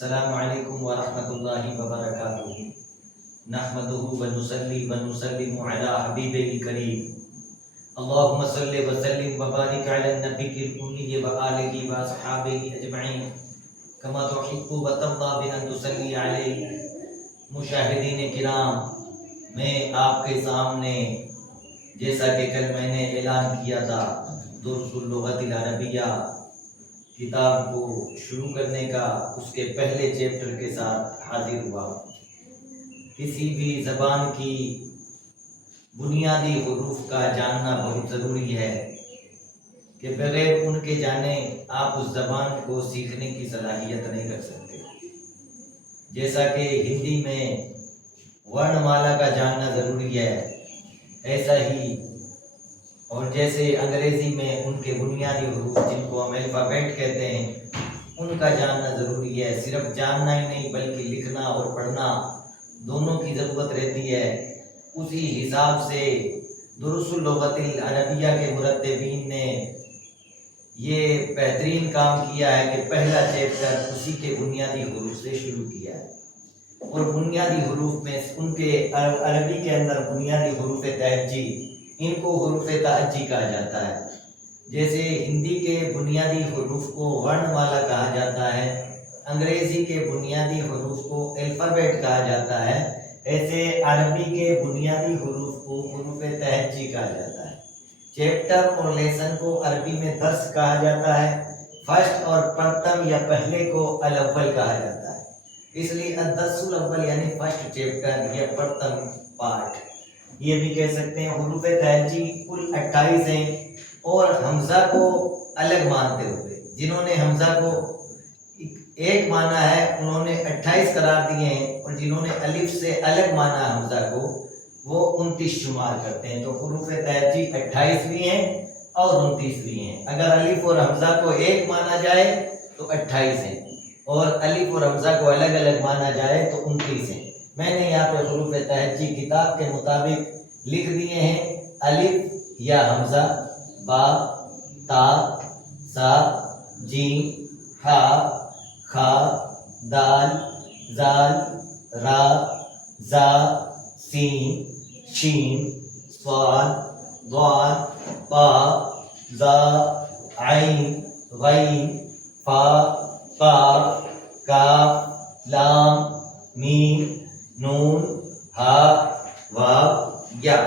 السلام علیکم ورحمۃ اللہ وبرکاتہ نحمده ونصلی ونسلم علی حبیبہ الکریم اللہم صلی وسلم وبارک علی النبی الأمی وآلہ وصحابہ اجمعین کما تحب وترضى بأن تصلی علیہ۔ مشاہدین کرام، میں آپ کے سامنے جیسا کہ کل میں نے اعلان کیا تھا درس اللغۃ العربیہ کتاب کو شروع کرنے کا، اس کے پہلے چیپٹر کے ساتھ حاضر ہوا۔ کسی بھی زبان کی بنیادی حروف کا جاننا بہت ضروری ہے کہ بغیر ان کے جانے آپ اس زبان کو سیکھنے کی صلاحیت نہیں رکھ سکتے۔ جیسا کہ ہندی میں ورن مالا کا جاننا ضروری ہے، ایسا ہی اور جیسے انگریزی میں ان کے بنیادی حروف جن کو ہم الفابیٹ کہتے ہیں ان کا جاننا ضروری ہے۔ صرف جاننا ہی نہیں بلکہ لکھنا اور پڑھنا دونوں کی ضرورت رہتی ہے۔ اسی حساب سے درس اللغۃ العربیہ کے مرتبین نے یہ بہترین کام کیا ہے کہ پہلا چیپٹر اسی کے بنیادی حروف سے شروع کیا ہے، اور بنیادی حروف میں ان کے عربی کے اندر بنیادی حروف تہجی، ان کو حروف تعجی کہا جاتا ہے۔ جیسے ہندی کے بنیادی حروف کو ورن مالا کہا جاتا ہے، انگریزی کے بنیادی حروف کو الفابیٹ کہا جاتا ہے، ایسے عربی کے بنیادی حروف کو حروف تہجی کہا جاتا ہے۔ چیپٹر اور لیسن کو عربی میں درس کہا جاتا ہے۔ فرسٹ اور پرتم یا پہلے کو الاول کہا جاتا ہے، اس لیے الدرس الاول یعنی فرسٹ چیپٹر یا پرتم پارٹ یہ بھی کہہ سکتے ہیں۔ حروف تہجی کل 28 ہیں، اور حمزہ کو الگ مانتے ہوئے جنہوں نے حمزہ کو ایک مانا ہے انہوں نے 28 قرار دیے ہیں، اور جنہوں نے الف سے الگ مانا ہے حمزہ کو وہ 29 شمار کرتے ہیں۔ تو حروف تہجی 28 بھی ہیں اور 29 بھی ہیں۔ اگر الف اور حمزہ کو ایک مانا جائے تو 28 ہیں، اور الف اور حمزہ کو الگ الگ مانا جائے تو 29 ہیں۔ میں نے یہاں پہ حروف تہجی کتاب کے مطابق لکھ دیے ہیں: الف یا حمزہ، با، تا، سا، جیم، ہا، خا، دال، زال، را، زا، سین، شین، صاد، ضاد، طا، ظا، عین، غین، فا، قاف، کاف، لام، میم، نون، ہا، واو، یا۔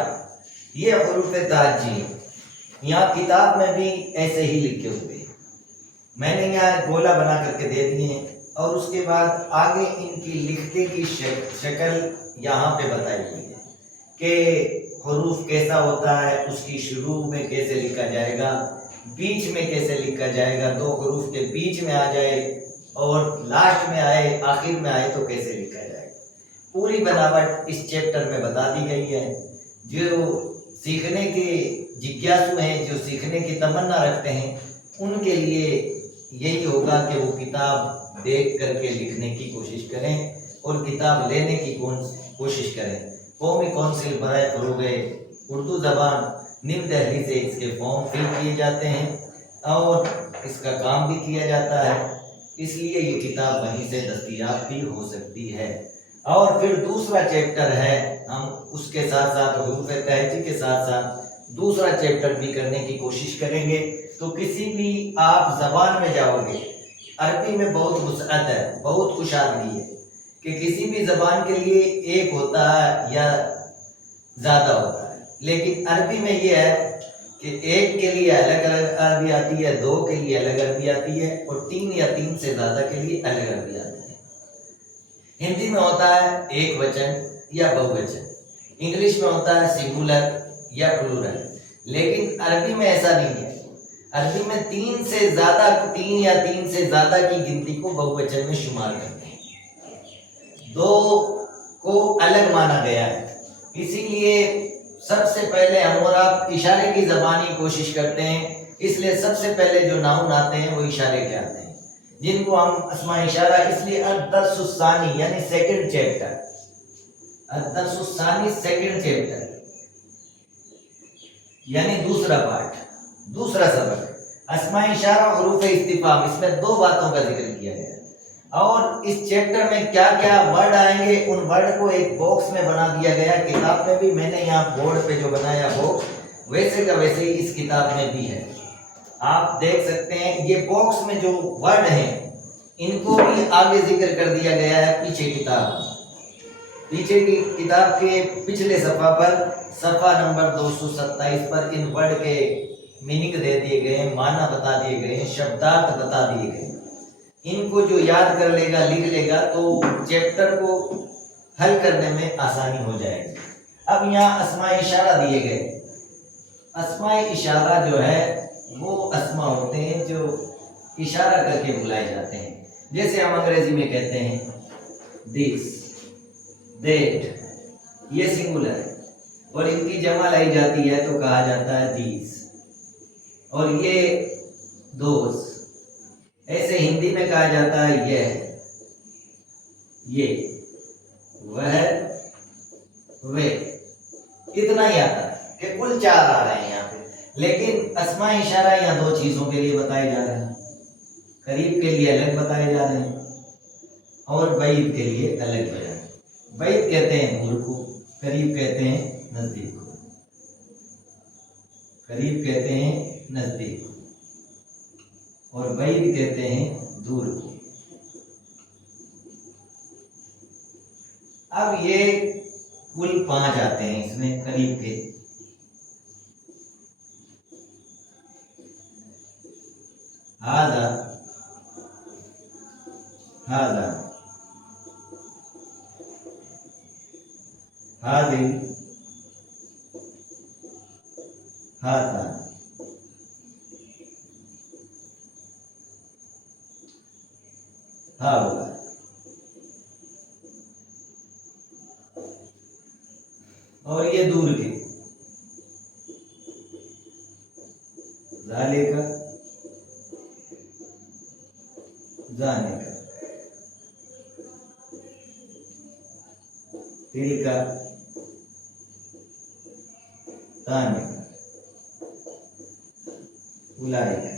یہ حروف تہجی ہیں۔ یہاں کتاب میں بھی ایسے ہی لکھے ہوئے ہیں، میں نے یہاں گولا بنا کر کے دے دیے ہیں، اور اس کے بعد آگے ان کی لکھنے کی شکل یہاں پہ بتائی ہوئی ہے کہ حروف کیسا ہوتا ہے، اس کی شروع میں کیسے لکھا جائے گا، بیچ میں کیسے لکھا جائے گا، دو حروف کے بیچ میں آ جائے اور لاسٹ میں آئے، آخر میں آئے تو کیسے لکھا جائے گا۔ پوری بناوٹ اس چیپٹر میں بتا دی گئی ہے۔ جو سیکھنے کے جگیاسو ہیں، جو سیکھنے کی تمنا رکھتے ہیں، ان کے لیے یہی ہوگا کہ وہ کتاب دیکھ کر کے لکھنے کی کوشش کریں اور کتاب لینے کی کوشش کریں۔ قومی کونسل برائے فروغ اردو زبان نیو دہلی سے اس کے فارم فل کیے جاتے ہیں اور اس کا کام بھی کیا جاتا ہے، اس لیے یہ کتاب وہیں سے دستیاب بھی ہو سکتی ہے۔ اور پھر دوسرا چیپٹر ہے، ہم اس کے ساتھ ساتھ حروف تہجی کے ساتھ ساتھ دوسرا چیپٹر بھی کرنے کی کوشش کریں گے۔ تو کسی بھی آپ زبان میں جاؤ گے، عربی میں بہت وسعت ہے، بہت کشادگی ہے کہ کسی بھی زبان کے لیے ایک ہوتا ہے یا زیادہ ہوتا ہے، لیکن عربی میں یہ ہے کہ ایک کے لیے الگ الگ عربی آتی ہے، دو کے لیے الگ عربی آتی ہے، اور تین یا تین سے زیادہ کے لیے الگ عربی آتی ہے۔ ہندی میں ہوتا ہے ایک وچن یا بہو وچن، انگلش میں ہوتا ہے سنگولر یا پلورل، لیکن عربی میں ایسا نہیں ہے۔ عربی میں تین یا تین سے زیادہ کی گنتی کو بہو وچن میں شمار کرتے ہیں، دو کو الگ مانا گیا ہے۔ اسی لیے سب سے پہلے ہم اور آپ اشارے کی زبانی کوشش کرتے ہیں، اس لیے سب سے پہلے جو ناؤن آتے ہیں وہ اشارے کے آتے ہیں، جن کو ہم اسماء اشارہ، اس لیے الدرس الثانی یعنی سیکنڈ چیپٹر، الدرس الثانی سیکنڈ چیپٹر یعنی دوسرا پارٹ، دوسرا سبق، اسماء اشارہ حروف استفہام، اس میں دو باتوں کا ذکر کیا گیا ہے۔ اور اس چیپٹر میں کیا کیا ورڈ آئیں گے، ان ورڈ کو ایک باکس میں بنا دیا گیا. کتاب میں بھی میں نے یہاں بورڈ پہ جو بنایا ہو ویسے کا ویسے ہی اس کتاب میں بھی ہے. آپ دیکھ سکتے ہیں یہ باکس میں جو ورڈ ہیں ان کو بھی آگے ذکر کر دیا گیا ہے. پیچھے کی کتاب کے پچھلے صفحہ پر، صفحہ نمبر 227 پر ان ورڈ کے میننگ دے دیے گئے ہیں، معنی بتا دیے گئے ہیں، شبدات بتا دیے گئے ہیں. ان کو جو یاد کر لے گا، لکھ لے گا تو چیپٹر کو حل کرنے میں آسانی ہو جائے گی. اب یہاں اسماء اشارہ دیے گئے. اسماء اشارہ جو ہے وہ اسماء ہوتے ہیں جو اشارہ کر کے بلائے جاتے ہیں. جیسے ہم انگریزی میں کہتے ہیں دس، دیٹ، یہ سنگولر ہے اور ان کی جمع لائی جاتی ہے تو کہا جاتا ہے دیز. اور یہ دوز، ایسے ہندی میں کہا جاتا ہے یہ، وہ، اتنا ہی آتا ہے کہ کل 4 آ رہے ہیں یہاں پہ. لیکن اسماء اشارہ یہاں 2 چیزوں کے لیے بتائے جا رہے ہیں. قریب کے لیے الگ بتائے جا رہے ہیں اور بعید کے لیے الگ بتائے. بعید کہتے ہیں دور کو، قریب کہتے ہیں نزدیک کو. قریب کہتے ہیں نزدیک کو اور بعید کہتے ہیں دور کو. اب یہ کل 5 آتے ہیں اس میں قریب کے. ہاذا، ہاذا، ہاذی، ہاذا. ہاؤلا. اور یہ دور کے، ذالے کا، جانے کا، تل کا، تانے کا، اولائے کا.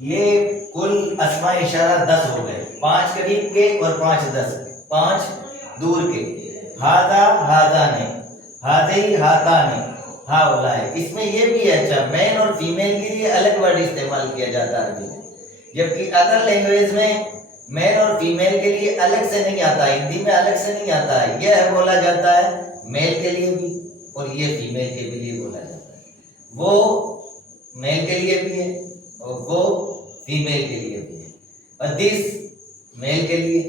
یہ کل اسماء اشارہ 10 ہو گئے. 5 قریب کے اور 5 10. 5 دور کے. ہاذا، ہاذانے، ہاذی، ہاتانے، ہاؤلائے. اس میں یہ بھی ہے اچھا، مین اور فیمیل کے لیے الگ ورڈ استعمال کیا جاتا ہے، جبکہ ادر لینگویج میں مین اور فیمیل کے لیے الگ سے نہیں آتا. ہندی میں الگ سے نہیں آتا ہے. یہ بولا جاتا ہے میل کے لیے بھی اور یہ فیمیل کے لیے بولا جاتا ہے. وہ میل کے لیے بھی ہے اور وہ فیمیل کے لیے بھی ہے. اور دس میل کے لیے،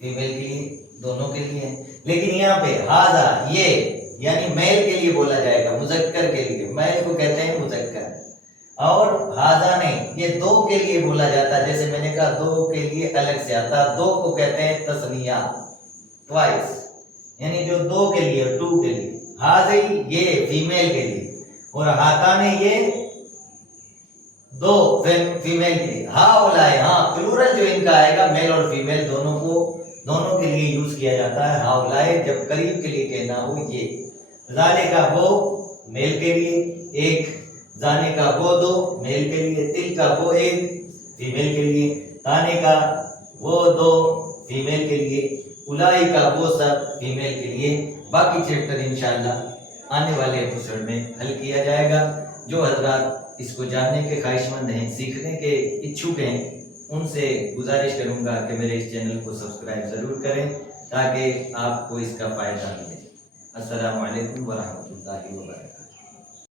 فیمیل کے لیے، دونوں کے لیے ہے. لیکن یہاں پہ ہاذا، یہ یعنی میل کے لیے بولا جائے گا، مذکر کے لیے. میل کو کہتے ہیں مذکر. اور ہاذانے، یہ 2 کے لیے بولا جاتا ہے. جیسے میں نے کہا 2 کے لیے الگ سے آتا ہے. 2 کو کہتے ہیں تثنیہ، ٹوائس، یعنی جو 2 کے لیے، 2 کے لیے. ہاذی، یہ فیمیل کے لیے. اور ہاتانے، یہ 2 فیمیل کے لیے. ہاؤلائے، ہاں پلورل جو ان کا آئے گا میل اور فیمیل دونوں کے لیے یوز کیا جاتا ہے. ہاؤلائے جب قریب کے لیے کہنا ہو یہ. ذالے کا، وہ میل کے لیے 1. زانے کا، وہ 2 میل کے لیے. تل کا، وہ 1 فیمیل کے لیے. تانے کا، وہ 2 فیمیل کے لیے. الائی کا، وہ سب فیمیل کے لیے. باقی چیپٹر انشاءاللہ آنے والے ایپیسوڈ میں حل کیا جائے گا. جو حضرات اس کو جاننے کے خواہش مند ہیں، سیکھنے کے اچھوک ہیں، ان سے گزارش کروں گا کہ میرے اس چینل کو سبسکرائب ضرور کریں تاکہ آپ کو اس کا فائدہ ملے. السلام علیکم ورحمۃ اللہ وبرکاتہ.